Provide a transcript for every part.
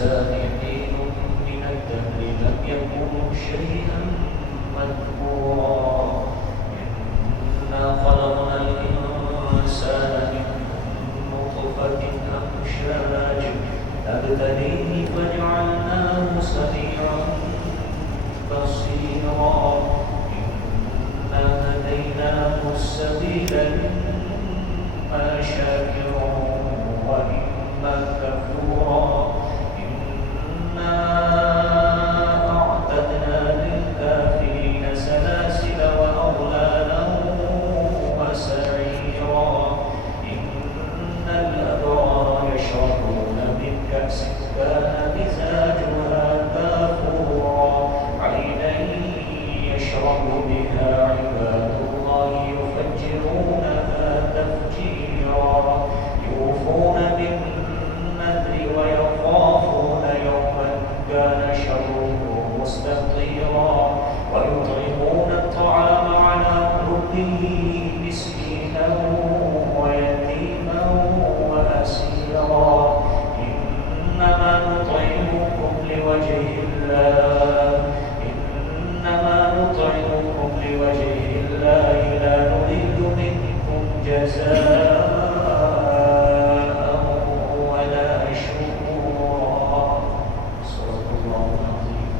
للإنسان حين من الدهر لم يكن شيئا مذكورا إنا خلقنا الإنسان من نطفة أمشاج نبتليه فجعلناه سميعا بصيرا إنا هديناه السبيل إما شاكرا وإما كفورا إنا أعتدنا للكافرين سلاسل وأغلالا وسعيرا إن الأبرار يشربون من كأس كان مزاجها كافورا عينا يشرب بها عباد الله يفجرونها تفجيرا يوفون بالنذر ويخافون يوما كان شره مستطيرا ويطعمون الطعام على حبه مسكينا ويتيما وأسيرا إنما نطعمكم لوجه الله إنما نطعمكم لوجه الله لا نريد منكم جزاء ولا شكورا صدق الله العظيم.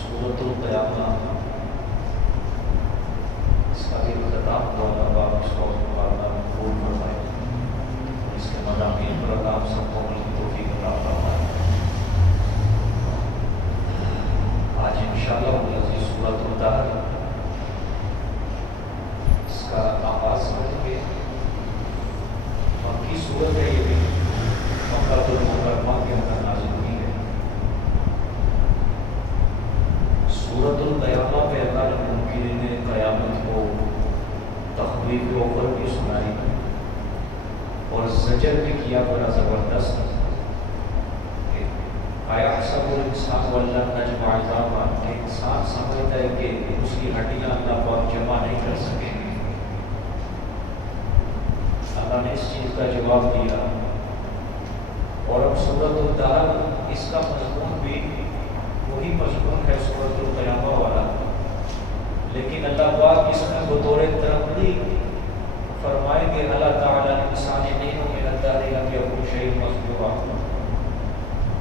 سورۃ القیامہ اس کا بھی اختتام ہوا باب اس کو پڑھنا قبول فرمائے اس کے مضامین پر اللہ آپ سب کو عمل کی توفیق عطا فرمائے. آج انشاءاللہ العزیز سورۃ الدہر اس کا آغاز کریں گے. مکی سورت ہے یہ بھی مکہ المکرمہ کے اندر نازل ہوئی ہے. سورۃ القیامہ پہ اللہ نے ممکن قیامت کو تخویف اوپر بھی سنائی اور زجر بھی کیا بڑا زبردست. ایحسب الانسان واللہ نجمع عظامہ کہ انسان سمجھتا ہے کہ اس کی ہڈیاں اللہ پاک جمع نہیں کر سکیں گے. اللہ نے اس چیز کا جواب دیا. اور اب سورۃ الدہر اس کا مضمون بھی وہی مضمون ہے سورۃ القیامہ والا, لیکن اللہ پاک اس میں بطور ترقی فرمائیں گے اللہ تعالیٰ انسان حین من الدہر لم یکن شیئا مذکورا.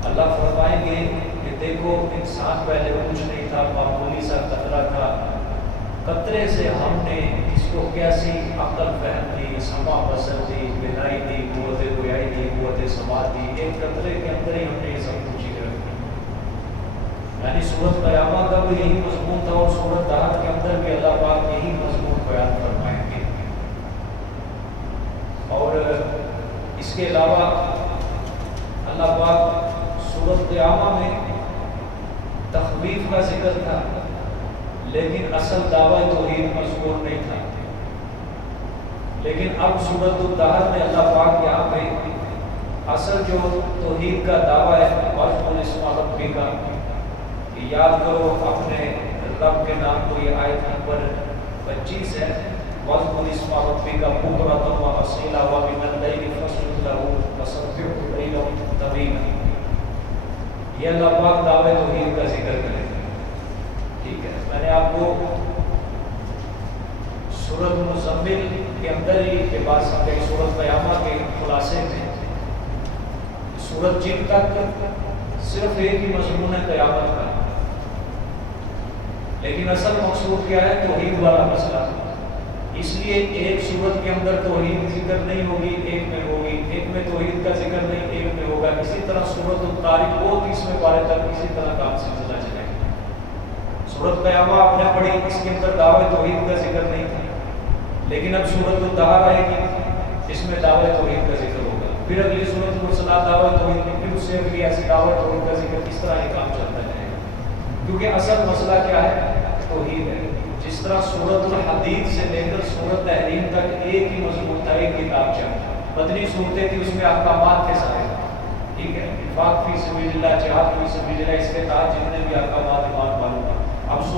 اللہ فرمائیں گے کہ دیکھو انسان پہلے کچھ نہیں تھا, معمولی سا قطرہ تھا. قطرے سے ہم نے اس کو کیسی عقل فہم دی, سمع بصر دی, بینائی دی, قوت گویائی دی, قوت سماعت دی. ایک قطرے کے اندر ہی ہم نے یہ سب کچھ چیزیں رکھی. یعنی سورۃ قیامہ کا بھی یہی مضمون تھا اور سورۃ دہر کے اندر بھی اللہ پاک یہی مضمون بیان فرمائیں گے. اور اس کے علاوہ اللہ پاک سورۃ قیامہ میں تخویف کا ذکر تھا, لیکن اصل دعویٰ توحید مذکور نہیں تھا. لیکن اب سورۃ الدہر میں اللہ پاک یہاں پہ اصل جو توحید کا دعویٰ ہے واذکر اسم ربک کا, یاد کرو اپنے رب کے نام کو. یہ آیت نمبر 25 ہے. واذکر اسم ربک بکرۃ واصیلا ومن اللیل فاسجد لہ وسبحہ لیلا طویلا. یہ اللہ پاک دعویٰ توحید کا ذکر کرے. ٹھیک ہے, میں نے آپ کو سورۃ مزمل کے اندر ہی کے بعد سمجھے سورۃ قیامہ کے خلاصے میں سورۃ جن تک صرف ایک ہی مضمون ہے قیامت کا, لیکن اصل مقصود کیا ہے؟ توحید والا مسئلہ. اس لیے ایک سورت کے اندر توحید ذکر نہیں ہوگی, ایک میں ہوگی. ایک میں توحید کا ذکر نہیں, ایک میں ہوگا. اسی طرح سورۃ الطارق کو 30ویں پارے تک اسی طرح کام سے چلنا چلے گا. سورۃ قیامہ آپ نے پڑھی, اس کے اندر دعوے توحید کا ذکر نہیں تھا, لیکن اب سورۃ الدہر آئے گی, اس میں دعوے توحید کا ذکر ہوگا. پھر اگلی سورۃ المرسلات دعوے توحید میں, پھر اس سے اگلی ایسی دعوے توحید کا ذکر. اس طرح یہ کام چلتا جائے گا, کیونکہ اصل مسئلہ کیا ہے؟ توحید ہے. جس طرح سورۃ الحدید سے لے کر سورۃ تحریم تک ایک ہی مضمون تھا, ایک کتاب چل. مدنی صورتیں تھی, اس میں احکامات تھے سارے. ٹھیک ہے, انفاق فی سبیل اللہ, جہاد فی سبیل اللہ, اس کے تحت جتنے بھی احکامات ایمان والوں کا. اب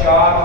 4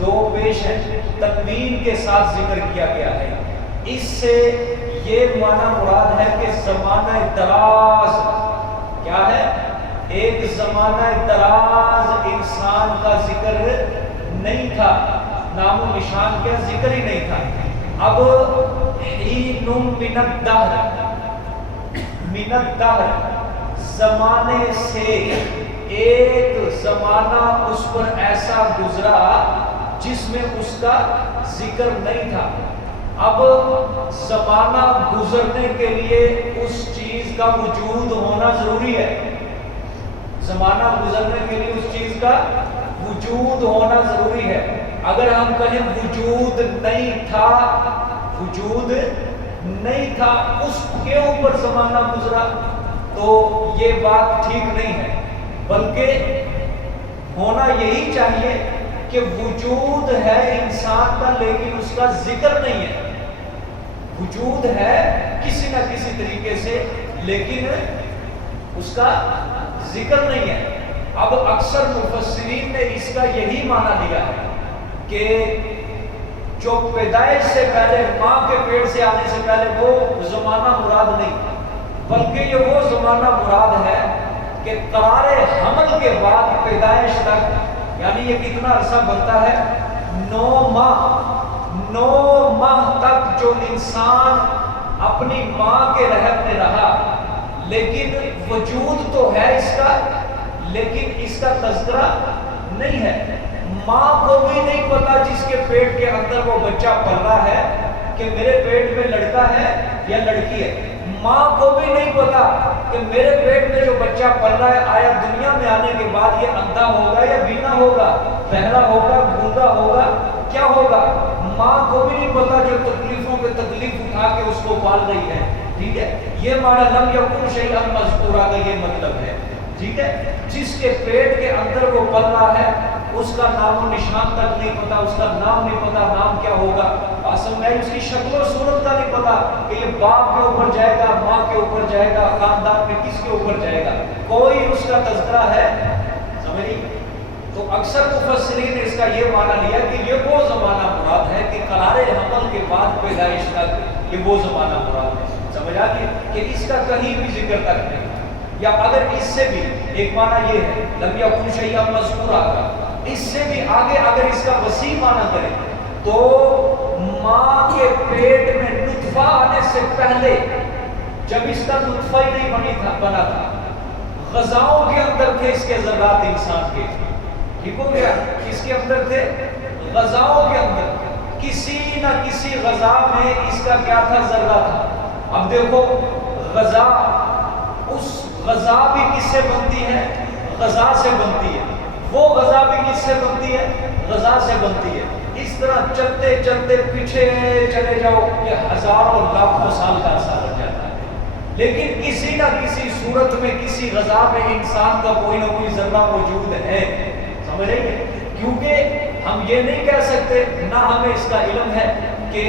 دو پیش ہیں، تنوین کے ساتھ ذکر کیا گیا ہے۔ اس سے یہ معنی مراد ہے کہ زمانہ دراز کیا ہے؟ ایک زمانہ دراز انسان کا ذکر نہیں تھا، نام و نشان کا ذکر ہی نہیں تھا۔ اب حین من الدہر، من الدہر زمانے سے ایک زمانہ اس پر ایسا گزرا جس میں اس کا ذکر نہیں تھا۔ اب زمانہ گزرنے کے لیے اس چیز کا وجود ہونا ضروری ہے، زمانہ گزرنے کے لیے اس چیز کا وجود ہونا ضروری ہے۔ اگر ہم کہیں وجود نہیں تھا، وجود نہیں تھا، اس کے اوپر زمانہ گزرا، تو یہ بات ٹھیک نہیں ہے، بلکہ ہونا یہی چاہیے کہ وجود ہے انسان کا لیکن اس کا ذکر نہیں ہے، وجود ہے کسی نہ کسی طریقے سے لیکن اس کا ذکر نہیں ہے۔ اب اکثر مفسرین نے اس کا یہی معنی لیا ہے کہ جو پیدائش سے پہلے ماں کے پیٹ سے آنے سے پہلے وہ زمانہ مراد نہیں، بلکہ یہ وہ زمانہ مراد ہے کہ قرار حمل کے بعد پیدائش تک، یعنی یہ کتنا عرصہ بنتا ہے؟ 9 ماہ، 9 ماہ تک جو انسان اپنی ماں کے رحم میں رہا، لیکن وجود تو ہے اس کا لیکن اس کا تذکرہ نہیں ہے۔ ماں کو بھی نہیں پتا جس کے پیٹ کے اندر وہ بچہ پل رہا ہے کہ میرے پیٹ میں لڑکا ہے یا لڑکی ہے، ماں کو بھی نہیں پتا کہ میرے پیٹ میں جو بچہ پل رہا ہے آیا دنیا میں آنے کے بعد یہ اندھا ہوگا یا بینا ہوگا، بہرا ہوگا، گونگا ہوگا، کیا ہوگا، ماں کو بھی نہیں پتا جو تکلیفوں پہ تکلیف اٹھا کے اس کو پال رہی ہے۔ ٹھیک ہے، یہ معنی لم یکن شیئا مذکورا کا یہ مطلب ہے۔ ٹھیک ہے، جس کے پیٹ کے اندر وہ پل رہا ہے اس کا نام و نشان تک نہیں پتا، اس کا نام نہیں پتا، نام کیا ہوگا، اصل میں اس کی شکل و صورت کا نہیں پتا کہ یہ باپ کے اوپر جائے گا، ماں کے اوپر جائے گا، خاندان میں کس کے اوپر جائے گا، کوئی اس کا تذکرہ ہے، سمجھیں؟ تو اکثر مفسرین نے اس کا یہ معنی لیا کہ یہ وہ زمانہ مراد ہے کہ قرار حمل کے بعد پیدائش تک، یہ وہ زمانہ مراد ہے۔ سمجھا کہ اس کا کہیں بھی ذکر تک نہیں، یا اگر اس سے بھی ایک معنی یہ ہے لم یکن شیئا مذکورا کا، اس سے بھی آگے اگر اس کا وسیع معنی کریں تو ماں کے پیٹ میں نطفہ آنے سے پہلے، جب اس کا نطفہ ہی نہیں بنا تھا، غذاؤں کے اندر تھے اس کے ذرات انسان کے، ٹھیک ہو گیا، اس کے اندر تھے غذاؤں کے اندر، کسی نہ کسی غذا میں اس کا کیا تھا؟ ذرہ تھا۔ اب دیکھو غذا، اس غذا بھی کس سے بنتی ہے؟ غذا سے بنتی ہے، وہ غذا بھی کس سے بنتی ہے؟ غذا سے بنتی ہے۔ اس طرح چلتے چلتے پیچھے چلے جاؤ، یہ ہزاروں لاکھوں سال کا عرصہ لگ جاتا ہے، لیکن کسی نہ کسی صورت میں کسی غذا میں انسان کا کوئی نہ کوئی ذرہ موجود ہے، سمجھ رہے ہیں؟ کیونکہ ہم یہ نہیں کہہ سکتے، نہ ہمیں اس کا علم ہے کہ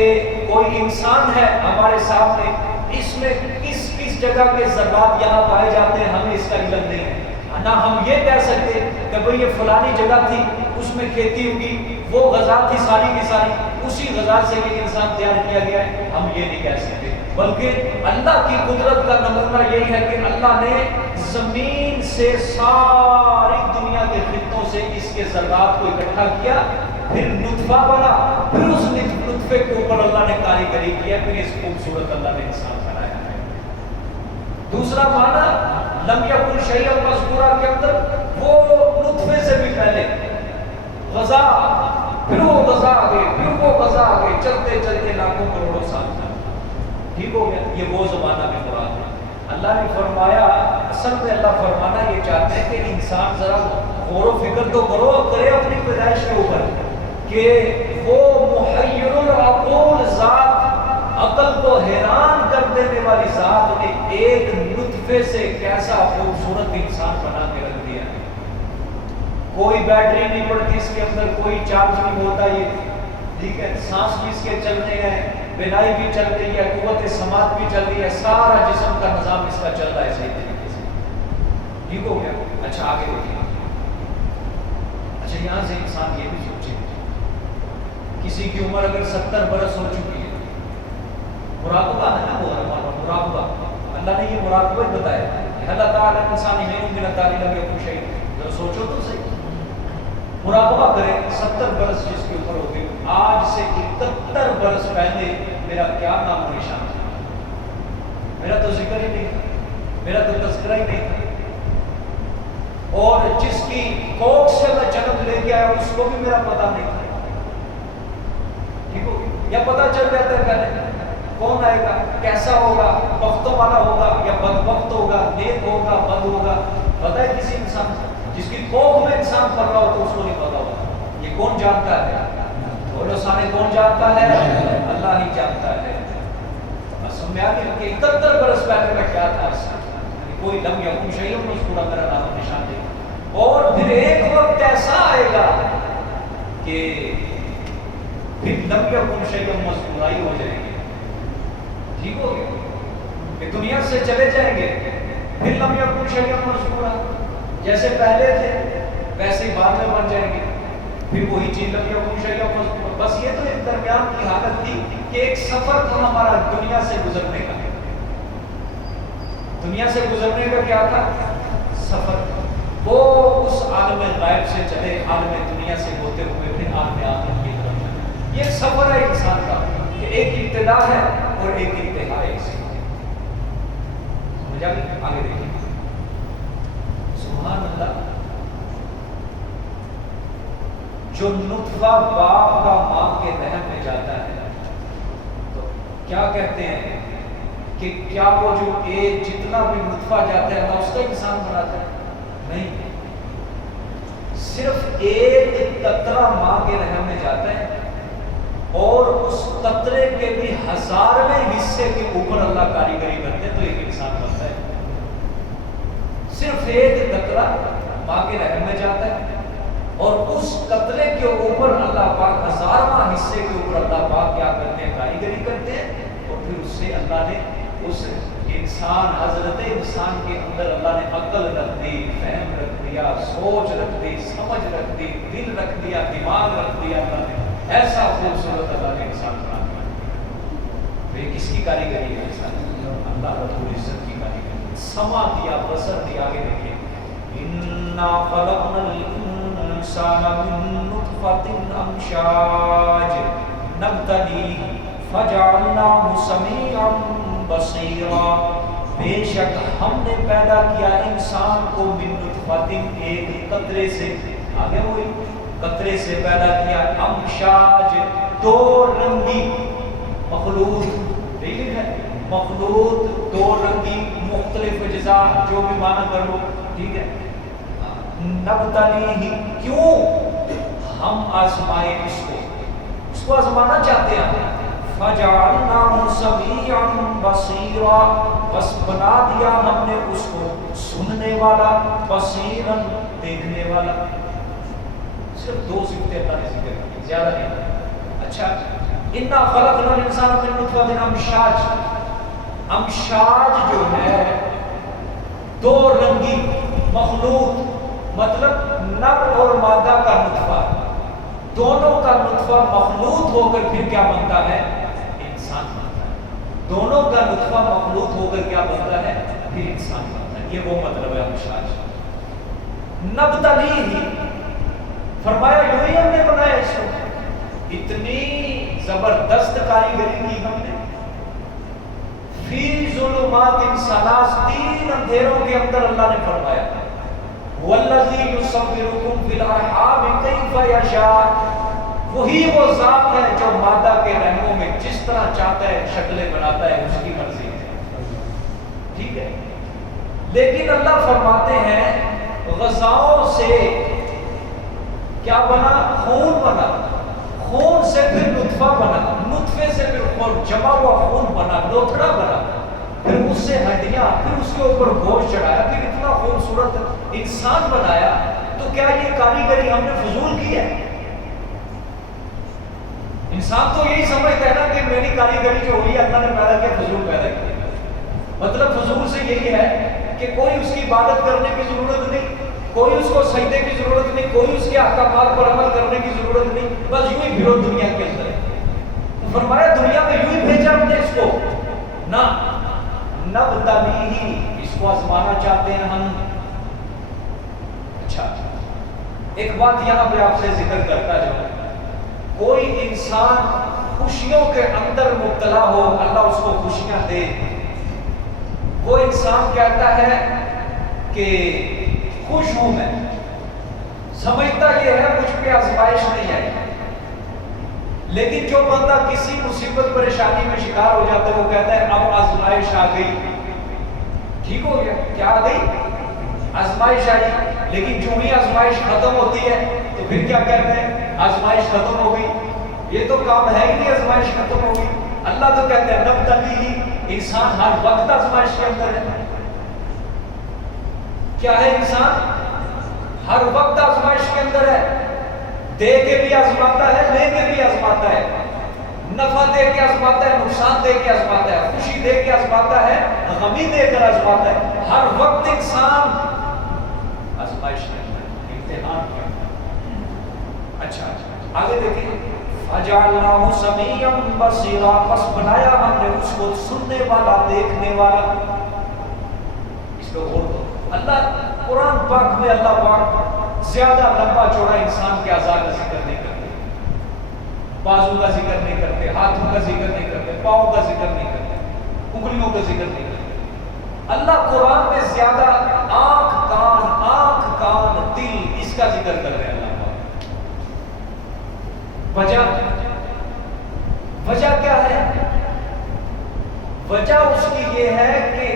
کوئی انسان ہے ہمارے سامنے، اس میں کس کس جگہ کے ذرات یہاں پائے جاتے ہیں، ہمیں اس کا علم نہیں ہے۔ نہ ہم یہ کہہ سکتے کہ بھئی یہ فلانی جگہ تھی، اس میں کھیتی ہوگی، وہ غذا تھی ساری کی ساری، اسی غذا سے یہ انسان تیار کیا گیا ہے، ہم یہ نہیں کہہ سکتے۔ بلکہ اللہ کی قدرت کا نمونہ یہی ہے کہ اللہ نے زمین سے ساری دنیا کے خطوں سے اس کے ذرات کو اکٹھا کیا، پھر نطفہ بنا، پھر اس نطفے کے اوپر اللہ نے کاریگری کیا، پھر اس خوبصورت اللہ نے انسان بنایا ہے۔ دوسرا معنی لم یکن شیئا مذکورا کے اندر وہ نطفے سے بھی پہلے غذا، پھر وہ غذا آگے، پھر وہ غذا آگے، چلتے چلتے لاکھوں کروڑوں سال تک، ٹھیک ہو گیا، یہ وہ زمانہ میں مراد ہے۔ اللہ نے فرمایا، اصل میں اللہ فرمانا یہ چاہتے ہیں کہ انسان ذرا غور و فکر تو کرے اپنی پیدائش کے اوپر، کہ وہ محیر العقول ذات، عقل کو حیران کر دینے والی ذات نے ایک نطفے سے کیسا خوبصورت انسان بنا کے رکھ دیا ہے۔ کوئی بیٹری نہیں پڑتی اس کے اندر، کوئی چارج نہیں ہوتا، یہ ٹھیک ہے، سانس بھی اس کے چل رہے ہیں، بینائی بھی چل رہی ہے، قوت سماعت بھی چل رہی ہے، سارا جسم کا نظام اس کا چل رہا ہے صحیح طریقے سے، ٹھیک ہو گیا۔ اچھا آگے دیکھیے، اچھا یہاں سے انسان یہ بھی سوچے کسی کی عمر اگر 70 برس ہو چکی ہے، مراقبہ ہے نا وہ مراقبہ، اللہ نے یہ مراقبہ ہی بتایا کہ اللہ تعالیٰ انسانی میں تعلیم لگے کچھ ذرا سوچو تو صحیح، مراقبہ کرے 70 برس جس کے اوپر ہوگی، آج سے 71 برس پہلے میرا کیا نام و نشان تھا، میرا تو ذکر ہی نہیں تھا، میرا تو تذکرہ ہی نہیں تھا، اور جس کی کوکھ سے میں جنم لے کے آیا اس کو بھی میرا پتہ نہیں تھا، ٹھیک ہو، یا پتہ چل جاتا ہے پہلے کون آئے گا، کیسا ہوگا، بختوں والا ہوگا یا بدبخت ہوگا، نیک ہوگا بد ہوگا، پتہ ہے کسی انسان سے جس کی کوکھ میں انسان پڑ رہا ہو تو اس کو نہیں پتا ہوگا، یہ کون جانتا ہے، بولو سامنے کون جانتا ہے، اللہ ہی جانتا ہے۔ سمجھ آ گیا کہ 71 برس پہلے میں کیا تھا، کوئی لم یکن شیئا مذکورا میرا نام و نشان دے، اور پھر ایک وقت ایسا آئے گا کہ پھر لم یکن شیئا مذکورا ہی ہو جائیں گے، ٹھیک ہو گیا کہ دنیا سے چلے جائیں گے، پھر لم یکن شیئا مذکورا، جیسے پہلے تھے ویسے ہی بعد میں بن جائیں گے، پھر وہی چیز لم یکن شیئا مذکورا۔ بس یہ تو ایک درمیان کی حالت تھی کہ ایک سفر تھا ہمارا دنیا سے گزرنے کا، دنیا سے گزرنے کا کیا تھا، سفر تھا، وہ اس عالم غائب سے چلے عالم دنیا سے ہوتے ہوئے پھر عالم آخرت کی طرف چلے۔ یہ سفر ہے انسان کا کہ ایک ابتدا ہے اور ایک انتہا ہے، سمجھا گیا؟ آگے دیکھیں، سبحان اللہ، جو نطفہ باپ کا ماں کے رحم میں جاتا ہے تو کیا کہتے ہیں کہ کیا وہ جو ایک جتنا بھی نطفہ جاتا ہے اللہ اس کا انسان بناتا ہے؟ نہیں، صرف ایک قطرہ ماں کے رحم میں جاتا ہے اور اس قطرے کے بھی 1000ویں حصے کے اوپر اللہ کاریگری کرتے ہیں تو ایک انسان بنتا ہے۔ صرف ایک قطرہ ماں کے رحم میں جاتا ہے اور اس قطرے کے اوپر اللہ پاک 1000واں حصے کے اوپر اللہ پاک کیا کرتے ہیں، کاریگری کرتے ہیں، اور پھر اس سے اللہ نے اس انسان حضرت انسان کے اندر اللہ نے عقل رکھ دی، فہم رکھ دیا، سوچ رکھ دی، سمجھ رکھ دی، دل رکھ دیا، دماغ رکھ دیا، اللہ نے ایسا خوبصورت اللہ نے انسان بنا دیا۔ یہ کس کی کاریگری ہے؟ اللہ رب العزت کی کاریگری، سما دیا، بصر دیا۔ آگے دیکھیں، انا خلقنا الانسان من نطفة امشاج نبتلیہ فجعلناہ سمیعا بصیرا، بے شک ہم نے پیدا کیا انسان کو من نطفۃ، ایک قطرے سے، آگے وہی قطرے سے پیدا کیا، امشاج، دو رنگی مخلوط، ٹھیک ہے، مخلوط دو رنگی مختلف اجزاء، جو بھی معنی کر لو، ٹھیک ہے، نبتلیہ، کیوں ہم آزمائے اس کو آزمانا چاہتے ہیں، فجعلناہ سمیعا بصیرا، بس بنا دیا ہم نے اس کو سننے والا، بصیرا دیکھنے والا۔ صرف دو صفتیں اللہ نے ذکر کی، زیادہ نہیں۔ اچھا، انا خلقنا الانسان من نطفۃ امشاج، امشاج جو ہے دو رنگی مخلوط، مطلب نر اور مادہ کا نطفہ، دونوں کا نطفہ مخلوط ہو کر پھر کیا بنتا ہے، انسان بنتا ہے۔ دونوں کا نطفہ مخلوط ہو کر کیا بنتا ہے، پھر انسان بنتا ہے۔ یہ وہ مطلب ہے امشاج۔ نبتلیہ، فرمایا یوں ہی ہم نے بنایا اس کو، اتنی زبردست کاریگری کی ہم نے، فی ظلمات ثلاث، تین اندھیروں کے اندر اللہ نے فرمایا، والذی یصورکم فی الارحام کیف یشاء، وہی وہ ذات ہے جو مادہ کے رحموں میں جس طرح چاہتا ہے شکلیں بناتا ہے، اس کی مرضی ہے، ٹھیک ہے۔ لیکن اللہ فرماتے ہیں غذاؤں سے کیا بنا، خون بنا، خون سے پھر نطفہ بنا، نطفے سے پھر خون، جمع ہوا خون بنا، لوتھڑا بنا، پھر اس سے ہڈیاں، پھر اس کے اوپر گوشت چڑھایا، پھر اتنا خوبصورت انسان بنایا۔ تو کیا یہ کاریگری ہم نے فضول کی ہے؟ انسان تو یہی سمجھتا ہے نا کہ میری کاریگری جو ہوئی اللہ نے پیدا کیا، فضول پیدا کیا۔ مطلب فضول سے یہی ہے کہ کوئی اس کی عبادت کرنے کی ضرورت نہیں، کوئی اس کو سجدے کی ضرورت نہیں، کوئی اس کے احکامات پر عمل کرنے کی ضرورت نہیں، بس یوں ہی پھرو دنیا کے اندر۔ فرمایا دنیا میں یوں ہی بھیجا ہم نے اس کو، نہ نبتلیہ، اس کو آزمانا چاہتے ہیں ہم۔ اچھا ایک بات یہاں پہ آپ سے ذکر کرتا جاؤں، کوئی انسان خوشیوں کے اندر مبتلا ہو، اللہ اس کو خوشیاں دے۔ کوئی انسان کہتا ہے کہ خوش ہوں میں، سمجھتا یہ ہے مجھ پہ آزمائش نہیں ہے، لیکن جو بندہ کسی مصیبت پریشانی میں شکار ہو جاتا ہے وہ کہتا ہے اب آزمائش آ گئی، ٹھیک ہو گیا، کیا آ گئی؟ آزمائش آئی۔ لیکن جو ہی آزمائش ختم ہوتی ہے تو پھر کیا کہتے ہیں؟ آزمائش ختم ہو گئی۔ یہ تو کام ہے ہی نہیں آزمائش ختم ہو گئی۔ اللہ تو کہتے ہیں نبتلیہ، انسان ہر وقت آزمائش کے اندر ہے۔ کیا ہے انسان؟ ہر وقت آزمائش کے اندر ہے، دے کے بھی آزماتا ہے، لے کے بھی آزماتا ہے، نفع دے کے آزماتا ہے، نقصان دے کے آزماتا ہے، خوشی دے کے آزماتا ہے، غمی دے کر آزماتا ہے۔ ہر وقت انسان آزمائش کے اندر، امتحان کے اندر۔ اچھا آگے دیکھیں، فَجَعَلْنَاهُ سَمِيعًا بَصِيرًا، پس بنایا ہم نے اس کو سننے والا، دیکھنے والا۔ اس کو غور دو، اللہ قرآن پاک میں اللہ پاک زیادہ لمبا چوڑا انسان کے اعضاء کا ذکر نہیں کرتے، بازو کا ذکر نہیں کرتے، ہاتھوں کا ذکر نہیں کرتے، پاؤں کا ذکر نہیں کرتے، انگلیوں کا ذکر نہیں کرتے۔ اللہ قرآن میں زیادہ آنکھ کان دل، اس کا ذکر کر رہے ہیں اللہ پاک۔ وجہ کیا ہے؟ وجہ اس کی یہ ہے کہ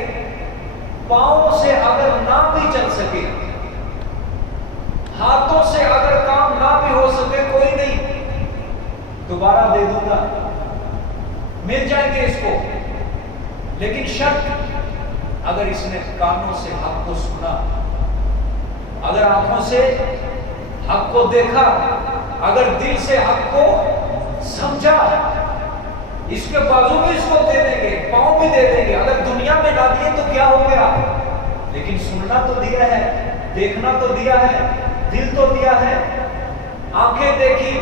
پاؤں سے اگر نہ بھی چل سکے، ہاتھوں سے اگر کام نہ بھی ہو سکے، کوئی نہیں، دوبارہ دے دوں گا، مل جائیں گے اس کو، لیکن شرط اگر اس نے کانوں سے حق کو سنا، اگر آنکھوں سے حق کو دیکھا، اگر دل سے حق کو سمجھا، اس کے بازو بھی اس کو دے دیں گے، پاؤں بھی دے دیں گے۔ اگر دنیا میں نہ دیے تو کیا ہو گیا؟ لیکن سننا تو دیا ہے، دیکھنا تو دیا ہے، دل تو دیا ہے، آنکھیں دیکھی،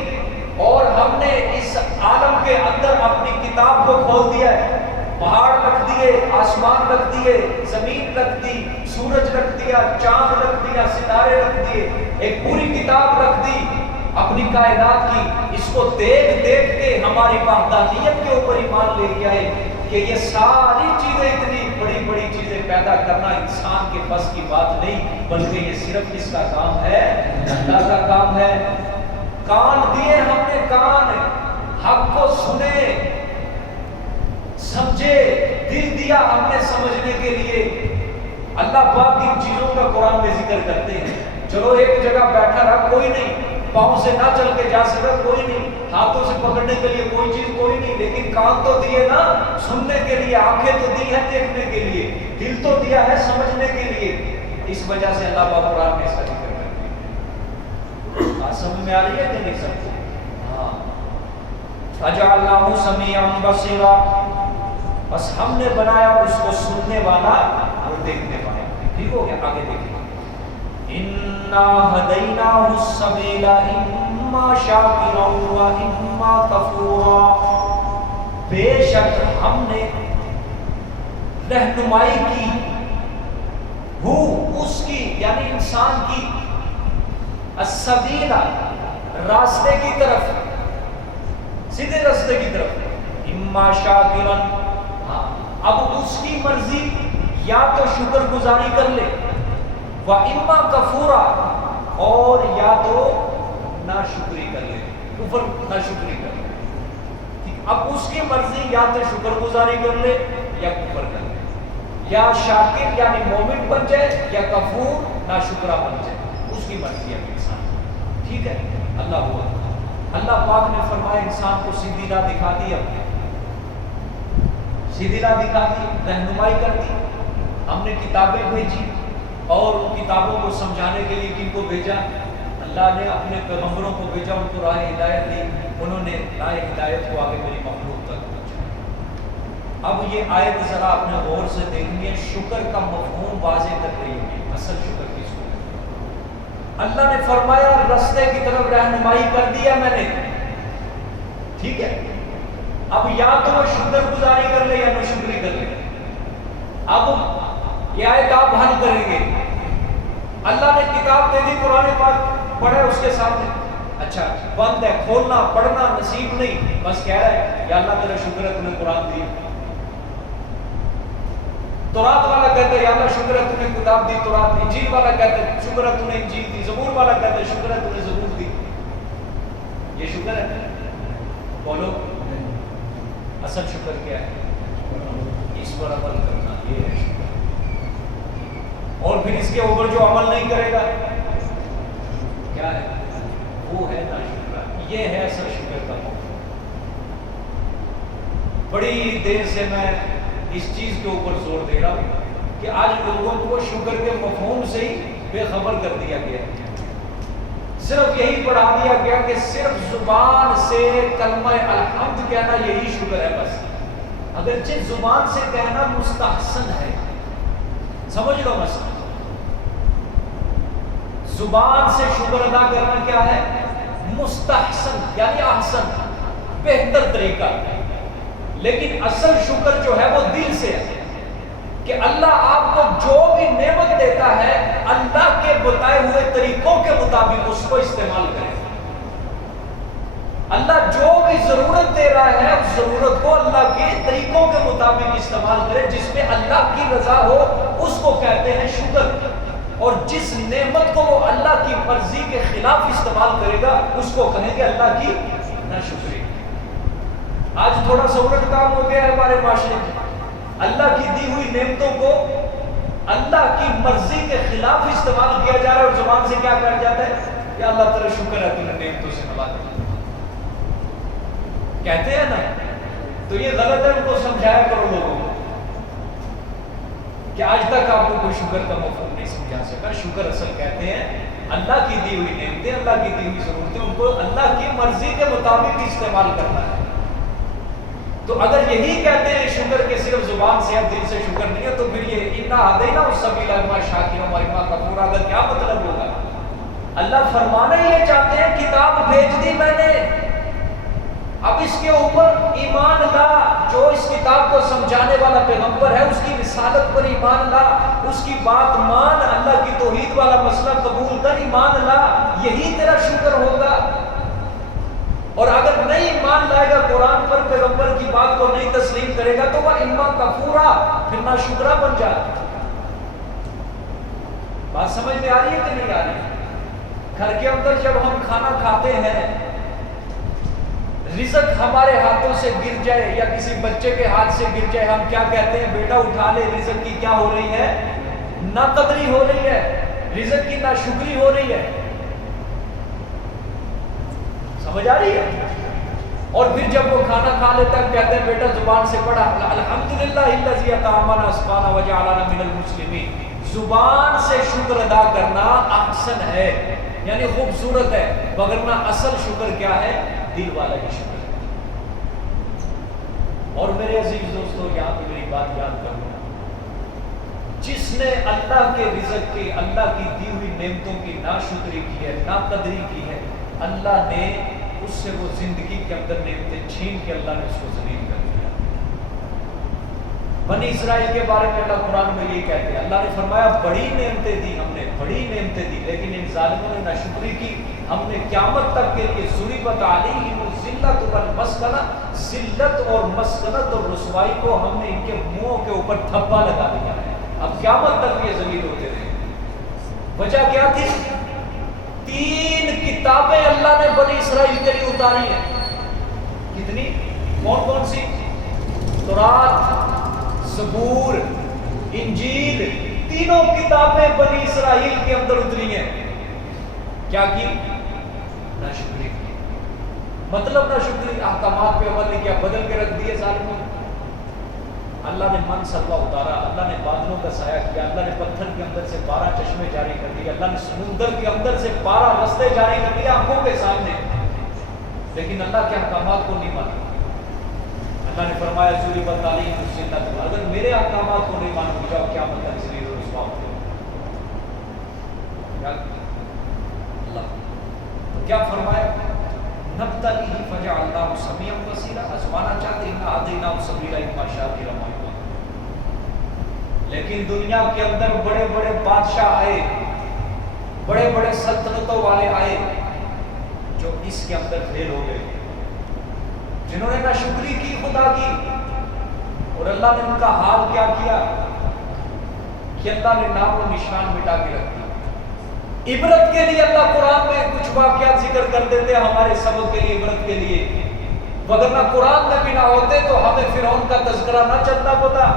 اور ہم نے اس عالم کے اندر اپنی کتاب کو کھول دیا ہے۔ پہاڑ رکھ دیے، آسمان رکھ دیے، زمین رکھ دی، سورج رکھ دیا، چاند رکھ دیا، ستارے رکھ دیے، ایک پوری کتاب رکھ دی اپنی کائنات کی۔ اس کو دیکھ دیکھ کے ہماری وحدانیت کے اوپر ایمان لے کے آئے کہ یہ ساری چیزیں، اتنی بڑی بڑی چیزیں پیدا کرنا انسان کے بس کی بات نہیں، بلکہ یہ صرف کس کا کام ہے؟ اللہ کا کام ہے۔ کان دیے ہم نے، کان حق کو سنے، سمجھے، دل دیا ہم نے سمجھنے کے لیے۔ اللہ پاک ان چیزوں کا قرآن میں ذکر کرتے ہیں۔ چلو ایک جگہ بیٹھا رہا، کوئی نہیں، پاؤں سے نہ چل کے جا سکا، کوئی نہیں، ہاتھوں سے پکڑنے کے لیے کوئی چیز کوئی نہیں، لیکن کان تو دیے نا سننے کے لیے، آنکھیں تو دی ہے دیکھنے کے لیے، دل تو دیا ہے سمجھنے کے لیے۔ اس وجہ سے اللہ پاک قرآن میں اس کا ذکر کرتے ہیں۔ بات سمجھ میں آ رہی ہے کہ نہیں سب کو؟ ہاں، فَجَعَلْنَاهُ سَمِيعًا بَصِيرًا، بس ہم نے بنایا اس کو سننے والا اور دیکھنے والا۔ ٹھیک ہو گیا؟ آگے دیکھیں، إِنَّا هَدَيْنَاهُ السَّبِيلَ إِمَّا شَاكِرًا وَإِمَّا كَفُورًا، بے شک ہم نے رہنمائی کی، ہو اس کی یعنی انسان کی، السبیل راستے کی طرف، سیدھے راستے کی طرف، اما شاکرا، ہاں اب اس کی مرضی یا تو شکر گزاری کر لے، و اما کفورا، اور یا تو ناشکری کر لے، کفر ناشکری کر لے۔ اب اس کی مرضی یا تو شکر گزاری کر لے یا کفر کر لے، یا شاکر یعنی مومن بن جائے یا کفور ناشکرہ بن جائے، اس کی مرضی ہے انسان۔ ٹھیک ہے؟ اللہ ہوا، اللہ پاک نے فرمایا انسان کو سیدھی راہ دکھا دی، سیدھی راہ دکھا دی، رہنمائی کر دی، ہم نے کتابیں بھیجی اور ان کتابوں کو سمجھانے کے لیے کن کو بھیجا؟ اللہ نے اپنے پیغمبروں کو بھیجا، ان کو راہ ہدایت دی، انہوں نے راہ ہدایت کو آگے میری مخلوق تک پہنچایا۔ اب یہ آیت ذرا اپنے غور سے دیکھنی ہے، شکر کا مفہوم واضح کر رہی ہے، اصل شکر کس کو؟ اللہ نے فرمایا راستے کی طرف رہنمائی کر دیا میں نے، ٹھیک ہے، اب یا تو وہ شکر گزاری کر لے یا ناشکری کر لے۔ اب یہ آیت آپ حل کریں گے، اللہ نے کتاب دے دی قرآن پاک، پڑھے اس کے سامنے، اچھا بند ہے، کھولنا پڑھنا نصیب نہیں، بس کہہ رہا ہے یا اللہ تیرا شکر ہے تو نے قرآن دی۔ تورات والا کہتا ہے یا اللہ شکر ہے تو نے کتاب دی، تورات۔ انجیل والا کہتا ہے شکر ہے تو نے انجیل دی، زبور والا کہتا ہے شکر ہے تو نے زبور دی۔ یہ شکر ہے؟ بولو اصل شکر کیا ہے؟ اس پر عمل کرنا، یہ ہے شکر۔ اور پھر اس کے اوپر جو عمل نہیں کرے گا کیا ہے؟ وہ ہے ناشکر۔ یہ ہے اصل شکر کا موقع۔ بڑی دیر سے میں اس چیز کے اوپر زور دے رہا ہوں کہ آج لوگوں کو شکر کے مفہوم سے ہی بے خبر کر دیا گیا، صرف یہی پڑھا دیا گیا کہ صرف زبان سے کلمہ الحمد کہنا یہی شکر ہے بس، اگرچہ زبان سے کہنا مستحسن ہے، سمجھ لو مسئلہ۔ زبان سے شکر ادا کرنا کیا ہے؟ مستحسن یعنی احسن، بہتر طریقہ، لیکن اصل شکر جو ہے وہ دل سے ہے کہ اللہ آپ کو جو بھی نعمت دیتا ہے اللہ کے بتائے ہوئے طریقوں کے مطابق اس کو استعمال کریں۔ اللہ جو بھی ضرورت دے رہا ہے اس ضرورت کو اللہ کے طریقوں کے مطابق استعمال کرے، جس میں اللہ کی رضا ہو اس کو کہتے ہیں شکر، اور جس نعمت کو وہ اللہ کی مرضی کے خلاف استعمال کرے گا اس کو کہیں گے اللہ کی ناشکری۔ آج تھوڑا سا الٹ کام ہو گیا ہے ہمارے معاشرے میں، اللہ کی دی ہوئی نعمتوں کو اللہ کی مرضی کے خلاف استعمال کیا جا رہا ہے، اور زبان سے کیا کہا جاتا ہے کہ اللہ تعالی شکر ہے تو نے نعمتوں سے نوازا، کہتے ہیں نا، تو یہ غلط ہے، ان کو سمجھایا کرو لوگوں کو کہ آج تک آپ کو کوئی شکر کا مفہوم نہیں سمجھا سکا۔ شکر اصل کہتے ہیں اللہ کی دی ہوئی نعمتیں، اللہ کی دی ہوئی ضرورتیں، ان کو اللہ کی مرضی کے مطابق استعمال کرنا ہے۔ تو اگر یہی کہتے ہیں شکر کے صرف زبان سے دل سے شکر نہیں ہے، تو پھر یہ انا ہدینا السبیل اما شاکرا و اما کفورا کا کیا مطلب ہوگا؟ اللہ فرمانا یہ چاہتے ہیں کتاب بھیج دی میں نے، اب اس کے اوپر ایمان لا، جو اس کتاب کو سمجھانے والا پیغمبر ہے اس کی رسالت پر ایمان لا، اس کی بات مان، اللہ کی توحید والا مسئلہ قبول کر، ایمان لا، یہی تیرا شکر ہوگا۔ اور اگر نہیں ایمان لائے گا قرآن پر، پیغمبر کی بات کو نہیں تسلیم کرے گا تو وہ اما کفورا، پھر ناشکرا بن جائے۔ بات سمجھ میں آ رہی ہے کہ نہیں آ رہی ہے؟ گھر کے اندر جب ہم کھانا کھاتے ہیں، رزق ہمارے ہاتھوں سے گر جائے یا کسی بچے کے ہاتھ سے گر جائے، ہم کیا کہتے ہیں؟ بیٹا اٹھا لے، رزق کی کیا ہو رہی ہے؟ ناقدری ہو رہی ہے، رزق کی ناشکری ہو رہی ہے۔ سمجھ آ رہی ہے؟ اور پھر جب وہ کھانا کھا لیتا ہے کہتے ہیں بیٹا زبان سے پڑھا الحمدللہ الذی اطعمنا واسقانا وجعلنا من المسلمین۔ زبان سے شکر ادا کرنا احسن ہے، یعنی خوبصورت ہے، مگر اصل شکر کیا ہے؟ دل والا ہی شکر ہے۔ اور میرے عزیز دوستو یہاں پہ میری بات یاد کرو، جس نے اللہ کے رزق کے، اللہ کی دی ہوئی نعمتوں کی ناشکری کی ہے، ناقدری کی ہے، اللہ نے اس سے وہ زندگی کے اندر نعمتیں چھین کے اللہ نے اس کو ذلیل کر دیا۔ بنی اسرائیل کے بارے میں اللہ قرآن میں یہی کہتے ہیں، اللہ نے فرمایا بڑی نعمتیں دی ہم نے، بڑی نعمتیں دی، لیکن ان ظالموں نے ناشکری کی، ہم نے قیامت تک کے لیے ضربت علیہم الذلۃ والمسکنہ، ذلت اور مسکنت اور رسوائی کو ہم نے ان کے منہوں کے اوپر تھپا لگا دیا ہے، اب قیامت تک یہ ذلیل ہوتے رہے۔ وجہ کیا تھی؟ 3 کتابیں اللہ نے بنی اسرائیل کے لیے اتاری ہیں۔ کتنی؟ کون کون سی؟ تورات، زبور، انجیل، تینوں کتابیں بنی اسرائیل کے اندر اتری ہیں۔ کیا کی؟ ناشکری کی۔ مطلب ناشکری، احکامات پہ عمل نہیں کیا، بدل کے رکھ دیے ظالموں نے۔ اللہ نے من سلوا اتارا، اللہ نے بادلوں کا سایہ کیا، اللہ نے پتھر کے اندر سے 12 چشمے جاری کر دیے، اللہ نے سمندر کے اندر سے 12 راستے جاری کر دیے آنکھوں کے سامنے، لیکن اللہ کے احکامات کو نہیں مانا۔ اللہ نے فرمایا ضربت علیہم الذلۃ، اگر میرے احکامات کو نہیں مانو جاؤ کیا مطلب ذلیل و رسوا ہو۔ کیا فرمایا؟ نبتلیہ فجعلناہ سمیعا بصیرا، آزمانا چاہتے ہیں ہدیناہ السبیل اما شاکرا و اما کفورا۔ لیکن دنیا کے اندر بڑے بڑے بادشاہ آئے، بڑے بڑے سلطنتوں والے آئے جو اس کے اندر فیل ہو گئے، جنہوں نے نہ شکری کی خدا کی، اور اللہ نے ان کا حال کیا کیا کہ اللہ نے نام و نشان مٹا کے رکھ دیا۔ عبرت کے لیے اللہ قرآن میں کچھ واقعات ذکر کر دیتے ہیں ہمارے سبق کے لیے، عبرت کے لیے، وگرنہ قرآن میں بھی نہ ہوتے تو ہمیں فرعون کا تذکرہ نہ چلتا پتا،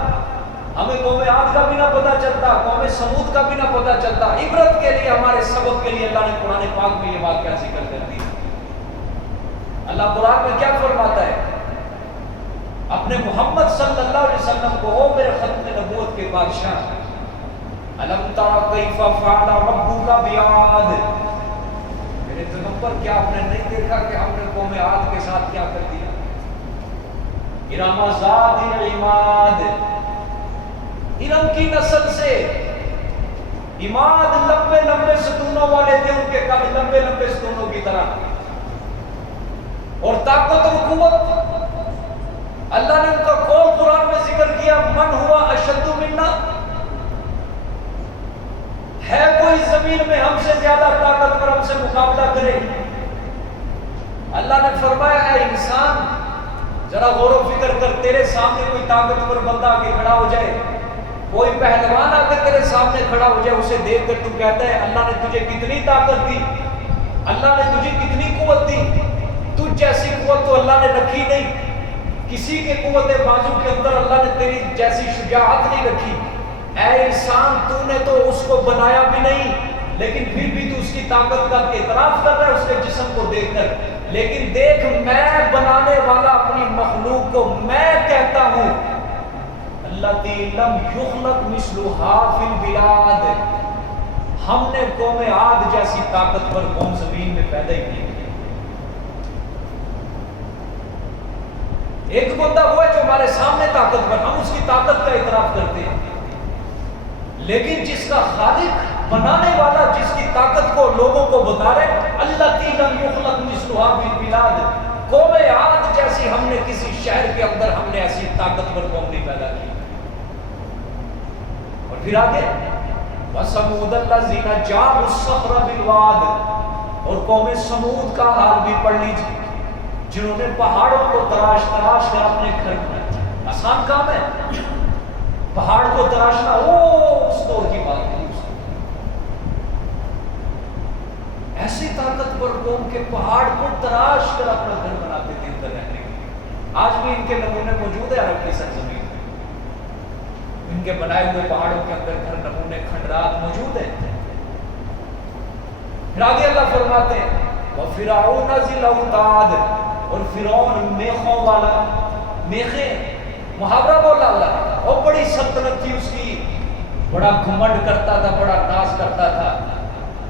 ہمیں قوم عاد کا بھی نہ پتا چلتا، قوم سمود کا بھی نہ پتا چلتا۔ عبرت کے لیے، ہمارے سبق کے لیے اللہ نے قرآن پاک میں یہ واقعہ ذکر کر دیا۔ اللہ قرآن میں کیا فرماتا ہے اپنے محمد صلی اللہ علیہ وسلم کو؟ او میرے ختم نبوت کے بادشاہ، الم تر کیف فعل ربک بعاد، میرے پیغمبر کیا آپ نے نہیں دیکھا کہ ہم نے قوم عاد کے ساتھ کیا کر دیا؟ ارم ذات العماد، ارم کی نسل سے عماد لمبے لمبے ستونوں والے تھے، ان کے قد لمبے لمبے ستونوں کی طرح، اور طاقت و قوت اللہ نے ان کا قول قرآن میں ذکر کیا، من ہوا اشد منا، ہے کوئی زمین میں ہم سے زیادہ طاقتور ہم سے مقابلہ کرے؟ اللہ نے فرمایا اے انسان ذرا غور و فکر کر، تیرے سامنے کوئی طاقتور بندہ آ کے کھڑا ہو جائے، کوئی پہلوان آ کر تیرے سامنے کھڑا ہو جائے، اسے دیکھ کر تو کہتا ہے اللہ نے تجھے کتنی طاقت دی، اللہ نے تجھے کتنی قوت دی، تجھ جیسی قوت تو اللہ نے رکھی نہیں، کسی کے قوت بازو کے اندر اللہ نے تیری جیسی شجاعت نہیں رکھی۔ اے انسان تو نے تو اس کو بنایا بھی نہیں، لیکن پھر بھی تو اس کی طاقت کا اعتراف کر رہا ہے اس کے جسم کو دیکھ کر، لیکن دیکھ میں بنانے والا اپنی مخلوق کو میں کہتا ہوں التی لم یخلق مثلها فی البلاد، ہم نے قوم عاد جیسی طاقتور قوم زمین میں پیدا ہی نہیں۔ ایک بندہ وہ ہے جو ہمارے سامنے طاقتور، ہم اس کی طاقت کا اعتراف کرتے ہیں، لیکن جس کا خالق بنانے والا جس کی طاقت کو لوگوں کو بتا رہے التی لم یخلق مثلها فی البلاد، قوم عاد جیسی ہم نے کسی شہر کے اندر ہم نے ایسی طاقتور قوم نہیں پیدا کی۔ اور پھر آگے وَثَمُودَ الَّذِينَ جَابُوا الصَّخْرَ بِالْوَادِ، اور قوم سمود کا حال بھی پڑھ لیجیے، جنہوں نے پہاڑوں کو تراش تراش کر اپنے گھر بنائے۔ آسان کام ہے پہاڑ کو تراشنا، اس دور کی بات نہیں، ایسی طاقتور قوم کے پہاڑ کو تراش کر اپنا گھر بناتے تھے اندر رہنے کے لیے۔ آج بھی ان کے نمونے موجود ہے عرب کی سرزمین میں، ان کے بنائے ہوئے پہاڑوں کے اندر گھر، نمونے، کھنڈرات موجود ہیں۔ پھر آگے اللہ فرماتے ہیں وَفِرْعَوْنَ ذِي الْأَوْتَادِ، اور فرعون میخوں والا، میخیں محاورہ بولا اللہ، اور بڑی سلطنت تھی اس کی، بڑا گھمنڈ کرتا تھا، بڑا ناز کرتا تھا،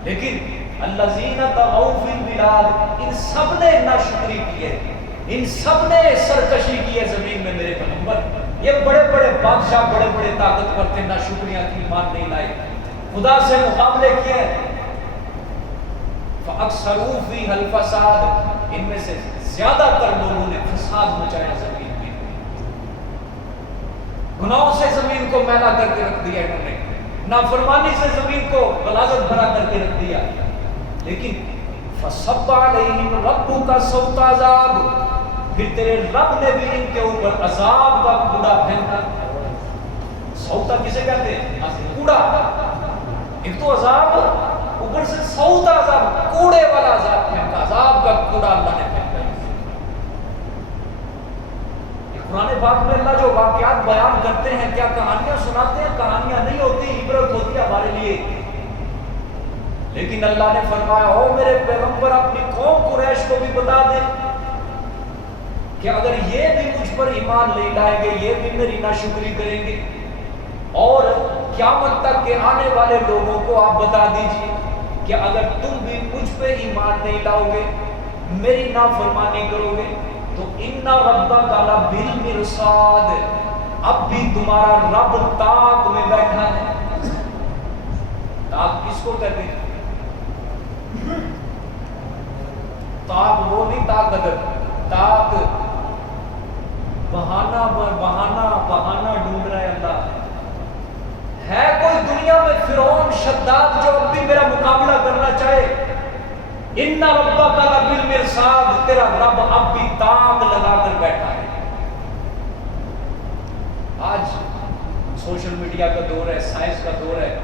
لیکن الذین طغوا فی البلاد، ان سب نے ناشکری کی ہے، ان سب نے سرکشی کی ہے زمین میں میرے پیغمبر۔ یہ بڑے بڑے بادشاہ، بڑے بڑے طاقتور تھے، ناشکریاں کی، ایمان نہیں لائے، خدا سے مقابلے کیے۔ فَأَكْثَرُوا فِيهَا الْفَسَادَ، ان میں سے زیادہ تر لوگوں نے فساد مچایا زمین میں، گناہوں سے زمین کو میلا کر کے رکھ دیا انہوں نے، نافرمانی سے زمین کو غلاظت بھرا کر کے رکھ دیا۔ لیکن فَصَبَّ عَلَيْهِمْ رَبُّكَ صَوْتَ عَذَابٍ، پھر تیرے رب نے بھی ان کے اوپر عذاب کا کوڑا پھینکا۔ سوتا کسے کہتے ہیں؟ کوڑا، ایک تو عذاب، اوپر سے سوتا عذاب، کوڑے والا عذاب پھینکا، عذاب کا کوڑا اللہ نے پھینکا۔ قرآن پاک میں اللہ جو واقعات بیان کرتے ہیں، کیا کہانیاں سناتے ہیں؟ کہانیاں نہیں ہوتی، عبرت ہوتی ہے ہمارے لیے۔ لیکن اللہ نے فرمایا او میرے پیغمبر اپنی قوم قریش کو بھی بتا دے کہ اگر یہ بھی مجھ پر ایمان لے لائیں گے، یہ بھی میری ناشکری کریں گے، اور قیامت تک کے آنے والے لوگوں کو آپ بتا دیجئے کہ اگر تم بھی مجھ پہ ایمان نہیں لاؤ گے، میری نافرمانی کرو گے، تو ان ربک لبالمرصاد، اب بھی تمہارا رب تاک میں بیٹھا ہے۔ تاک کس کو کہتے ہیں؟ تاق وہ نہیں تاق بہانہ بہانہ ڈھونڈ رہا ہے اللہ. ہے کوئی دنیا میں فرعون شداد جو اب بھی میرا مقابلہ کرنا چاہے؟ ان ربک لبالمرصاد، تیرا رب اب بھی تاق لگا کر بیٹھا ہے. آج سوشل میڈیا کا دور ہے، سائنس کا دور ہے.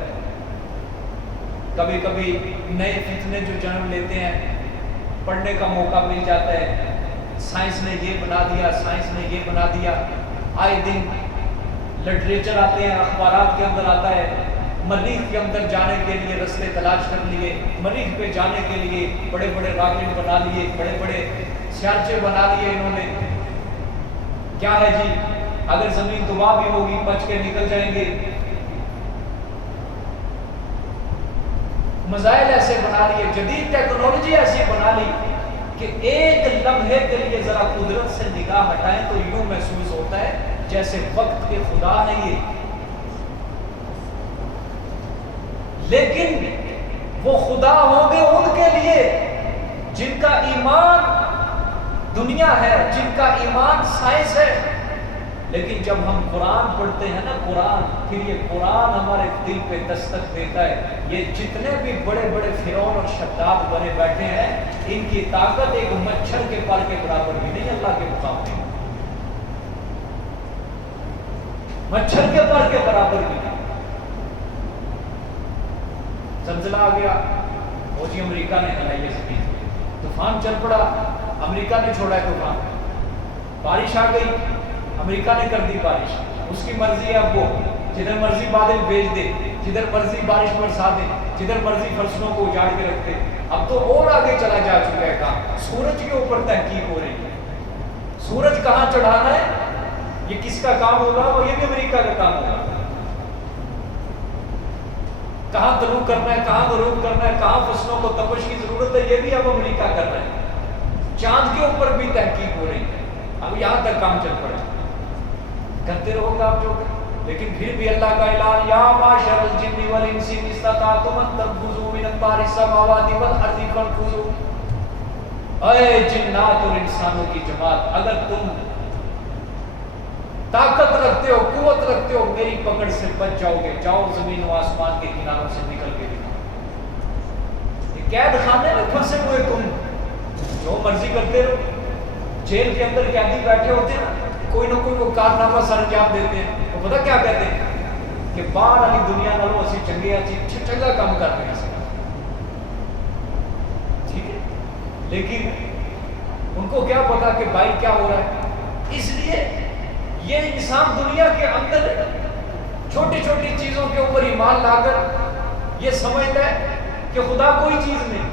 کبھی کبھی نئے فتنے جو جنم لیتے ہیں پڑھنے کا موقع مل جاتا ہے. سائنس نے یہ بنا دیا، سائنس نے یہ بنا دیا. آئے دن لٹریچر آتے ہیں، اخبارات کے اندر آتا ہے مریخ کے اندر جانے کے لیے رستے تلاش کر لیے، مریخ پہ جانے کے لیے بڑے بڑے راکٹ بنا لیے، بڑے بڑے سیارچے بنا لیے انہوں نے. کیا ہے جی، اگر زمین تباہ بھی ہوگی بچ کے نکل جائیں گے. میزائل ایسے بنا لیے، جدید ٹیکنالوجی ایسی بنا لی کہ ایک لمحے کے لیے ذرا قدرت سے نگاہ ہٹائیں تو یوں محسوس ہوتا ہے جیسے وقت کے خدا ہے یہ. لیکن وہ خدا ہوں گے ان کے لیے جن کا ایمان دنیا ہے، جن کا ایمان سائنس ہے. لیکن جب ہم قرآن پڑھتے ہیں نا، قرآن، پھر یہ قرآن ہمارے دل پہ دستک دیتا ہے. یہ جتنے بھی بڑے بڑے فرعون اور شداد بنے بیٹھے ہیں، ان کی طاقت ایک مچھر کے پر کے برابر بھی نہیں اللہ کے مقابلے. مچھر کے پر کے برابر بھی نہیں. زلزلہ آ گیا، وہ جی امریکہ نے ہلائی ہے زمین. طوفان چل پڑا، امریکہ نے چھوڑا ہے طوفان. بارش آ گئی، امریکہ نے کر دی بارش. اس کی مرضی ہے، اب وہ جدھر مرضی بادل بھیج دے، جدھر مرضی بارش برسا دے، جدھر مرضی فصلوں کو اجاڑ کے رکھ دے. اب تو اور آگے چلا جا چکا ہے کام. سورج کے اوپر تحقیق ہو رہی ہے، سورج کہاں چڑھانا ہے یہ کس کا کام ہوگا؟ وہ یہ بھی امریکہ کا کام ہوگا. کہاں طلوع کرنا ہے، کہاں غروب کرنا ہے، کہاں فصلوں کو تپش کی ضرورت ہے، یہ بھی اب امریکہ کر رہا ہے. چاند کے اوپر بھی تحقیق ہو رہی ہے. اب یہاں تک کام چل پڑا. کرتے رہو گا آپ جو، لیکن پھر بھی اللہ کا اعلان، یا معاشر الجن والانس ان استطعتم ان تنفذوا من اقطار السماوات والارض فانفذوا. اے جنات اور انسانوں کی جماعت، اگر تم طاقت رکھتے ہو، قوت رکھتے ہو، میری پکڑ سے بچ جاؤ گے. جاؤ زمین و آسمان کے کناروں سے نکل کے دکھاؤ. یہ قید خانے میں پھنسے ہوئے تم جو مرضی کرتے رہو. جیل کے اندر قیدی بیٹھے ہوتے ہیں نا، کوئی نہ کوئی وہ کارنامہ سر انجام دیتے ہیں. وہ پتہ کیا کہتے ہیں کہ باہر والی دنیا نالوں اسی چنگے چنگا کام کر رہے ہیں. ٹھیک ہے، لیکن ان کو کیا پتا کہ بھائی کیا ہو رہا ہے. اس لیے یہ انسان دنیا کے اندر چھوٹی چھوٹی چیزوں کے اوپر ایمان لا کر یہ سمجھتا ہے کہ خدا کوئی چیز نہیں.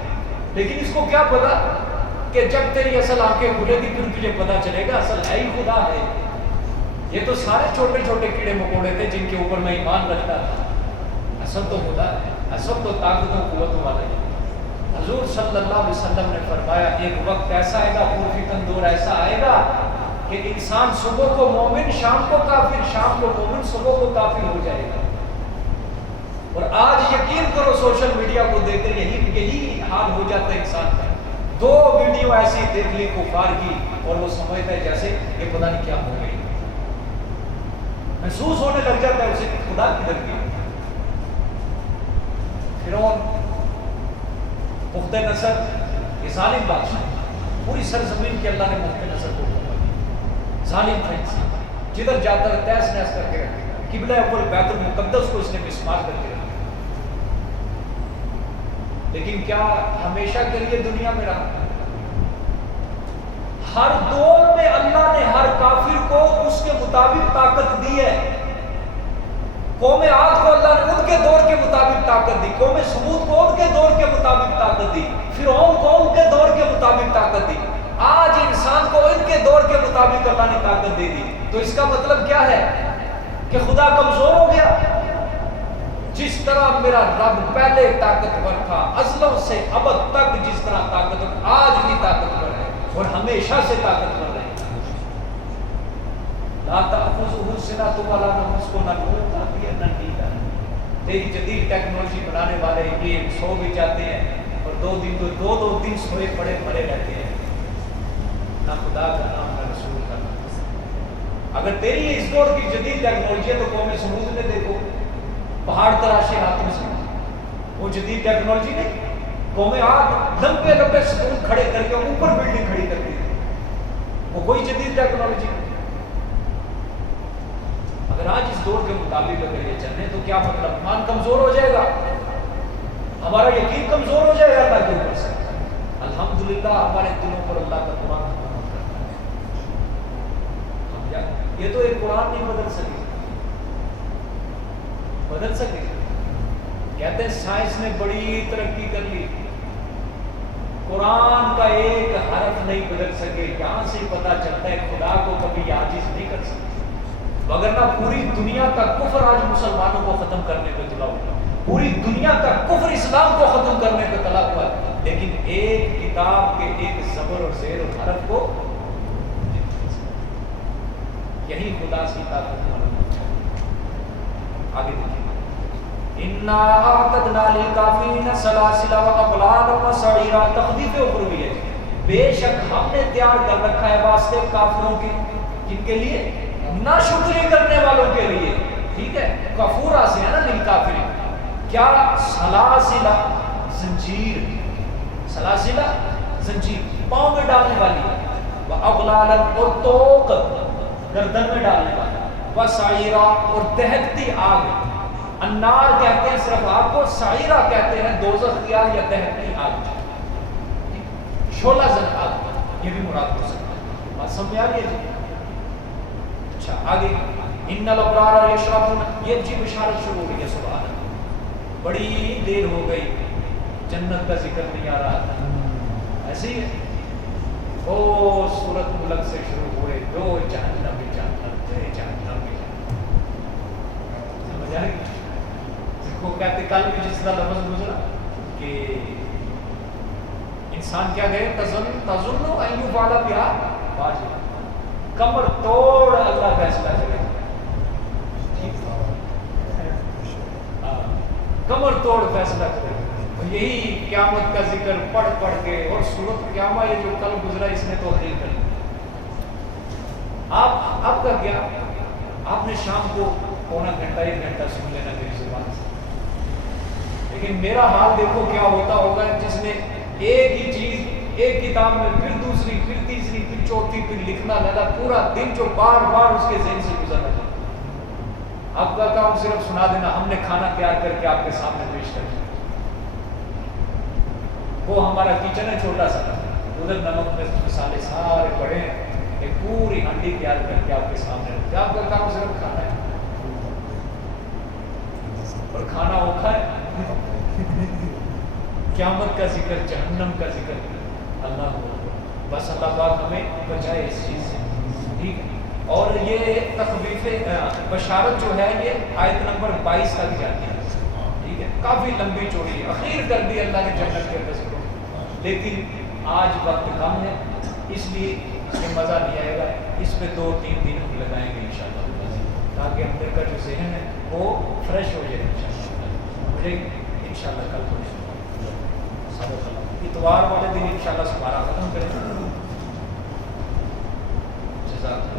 لیکن اس کو کیا پتا کہ جب تیری اصل آنکھیں کھلے گی پھر تجھے پتا چلے گا اصل ہے ہی خدا ہے. یہ تو سارے چھوٹے چھوٹے کیڑے مکوڑے تھے جن کے اوپر میں ایمان رکھتا تھا. اصل تو خدا ہے، اصل تو طاقت و قوت والا ہے. حضور صلی اللہ علیہ وسلم نے فرمایا ایک وقت ایسا آئے گا، پرفتن دور ایسا آئے گا کہ انسان صبح کو مومن، شام کو کافر، شام کو مومن، صبح کو کافر ہو جائے گا. اور آج یقین کرو سوشل میڈیا کو دیکھ کر یہی حال ہو جاتا ہے انسان کا. 2 ویڈیو ایسی دیکھ لی کفار کی اور وہ سمجھتا ہے جیسے یہ پتہ نہیں کیا ہو گئی. محسوس ہونے لگ جاتا ہے اسے کہ خدا کدھر گیا. فرعون پختہ نصر، یہ ظالم بادشاہ، پوری سرزمین کے اللہ نے پختہ نصر کو ظالم تھا انسان. جدھر جاتا ہے تیس نیس کر کے رکھے. قبلہ اول بیت المقدس کو اس نے مسمار کر کے رکھا. لیکن کیا ہمیشہ کے لیے دنیا میں رہا؟ ہر دور میں اللہ نے ہر کافر کو اس کے مطابق طاقت دی ہے. قوم عاد کو اللہ نے ان کے دور کے مطابق طاقت دی، قوم ثمود کو ان کے دور کے مطابق طاقت دی، فرعون کو ان کے دور کے مطابق طاقت دی. آج انسان کو ان کے دور کے مطابق اللہ نے طاقت دے دی. تو اس کا مطلب کیا ہے کہ خدا کمزور ہو گیا؟ جس طرح میرا رب پہلے طاقتور تھا ازلوں سے ابد تک، جس طرح طاقتور آج بھی طاقتور ہے اور ہمیشہ سے طاقتور رہے. لا تأخذہ سنۃ ولا نوم، اس کو نہ نیند آتی ہے نہ نیند آتی ہے. تیری جدید ٹیکنالوجی بنانے والے یہ سو بھی جاتے ہیں اور 2 دن تو 2 دن سوئے پڑے رہتے ہیں. نہ خدا کا نام نہ رسول کا نام. اگر تیری اس دور کی جدید ٹیکنالوجی ہے تو قوم سمود میں دیکھو, پہاڑ تراشے ہاتھ میں سے, وہ جدید ٹیکنالوجی نہیں. قوم عاد لمبے لمبے ستون کھڑے کر کے اوپر بلڈنگ کھڑی کر دی, وہ کوئی جدید ٹیکنالوجی نہیں. اگر آج اس دور کے مطابق اگر یہ چلیں تو کیا مطلب, ایمان کمزور ہو جائے گا, ہمارا یقین کمزور ہو جائے گا اللہ کے اوپر سے. الحمدللہ ہمارے دلوں پر اللہ کا قرآن حکومت کرتا ہے. یہ تو ایک قرآن نہیں بدل سکے, بدل سکے. کہتے ہیں سائنس نے بڑی ترقی کر لی, قرآن کا ایک حرف نہیں بدل سکے. یہاں سے پتہ چلتا ہے خدا کو کبھی عاجز نہیں کر سکتے, وگرنہ پوری دنیا کا کفر آج مسلمانوں کو ختم کرنے پہ تلا ہوا, پوری دنیا کا کفر اسلام کو ختم کرنے پہ تلا ہوا ہے, لیکن ایک کتاب کے ایک زبر اور زیر اور حرف کو, یہی خدا کی طاقت ہے. آگے دیکھیں, اِنَّا أَعْتَدْنَا لِلْكَافِرِينَ سَلَاسِلَ وَأَغْلَالًا وَسَعِيرًا. تخفیف اخروی ہے, بے شک ہم نے تیار کر رکھا ہے واسطے کافروں کے, جن کے لیے, ناشکری کرنے والوں کے لیے. ٹھیک ہے, کفورا سے ہے نا للکافرین. کیا سلاسلہ زنجیر, سلاسلہ زنجیر پاؤں میں ڈالنے والی, وَأَغْلَالًا اور توق گردن میں ڈالنے والی, وَسَعِيرًا اور دہکتی آگ. النار کہتے ہیں صرف آگ کو, سعیرہ کہتے ہیں دوزخ کی آگ یا دہکتی آگ, شعلہ زن آگ, یہ بھی مراد ہو سکتا ہے. بات سمجھ آ رہی ہے جی؟ اچھا آگے, ان الابرار یشربون, یہ جی بشارت شروع ہو گئی ہے. سبحان اللہ, بڑی دیر ہو گئی جنت کا ذکر نہیں آ رہا تھا, ایسے ہی ہے. او سورۃ ملک سے شروع ہوئے, دو جہنم میں جہنم, جہنم میں جہنم. سمجھ آ رہی ہے؟ کو کہتے کل بھی جس طرح لفظ گزرا کہ انسان کیا گئے, تظن ان یفعل بہا فاجرا, کمر توڑ اللہ فیصلہ کرے, کمر توڑ فیصلہ کرے. یہی قیامت کا ذکر پڑھ پڑھ کے, اور سورۃ قیامہ یہ جو کل گزرا اس نے توحید کر لی. آپ کا کیا, آپ نے شام کو پونا گھنٹہ ایک گھنٹہ سن لینا میری زبان سے, لیکن میرا حال دیکھو کیا ہوتا ہوگا جس نے ایک ہی چیز ایک کتاب میں پھر دوسری پھر تیسری پھر چوتھی پھر لکھنا لگا, پورا دن جو بار بار اس کے ذہن سے گزرنا چاہتا. آپ کا کام صرف سنا دینا, ہم نے کھانا تیار کر کے آپ کے سامنے پیش کر دیا. وہ ہمارا کچن ہے چھوٹا سا, ادھر نمک میں مسالے سارے پڑے ہیں, ایک پوری ہانڈی تیار کر کے آپ کے سامنے رکھتے. آپ کا کام صرف کھانا ہے, اور کھانا اوکھا ہے. قیامت کا ذکر, جہنم کا ذکر, اللہ بس اللہ پاک ہمیں بچائے اس چیز سے. ٹھیک ہے, اور یہ تخویف بشارت جو ہے یہ آیت نمبر 22 تک جاتی ہے. ٹھیک ہے, کافی لمبی چوڑی ہے, اخیر کر دی اللہ نے جنت کے رزق کو. لیکن آج وقت کم ہے, اس لیے یہ مزہ نہیں آئے گا. اس پہ 2-3 دن ہم لگائیں گے انشاءاللہ, تاکہ اندر کا جو ذہن ہے وہ فریش ہو جائے انشاءاللہ. کل کو اتوار والے دن انشاءاللہ سپارہ ختم کریں. جزاک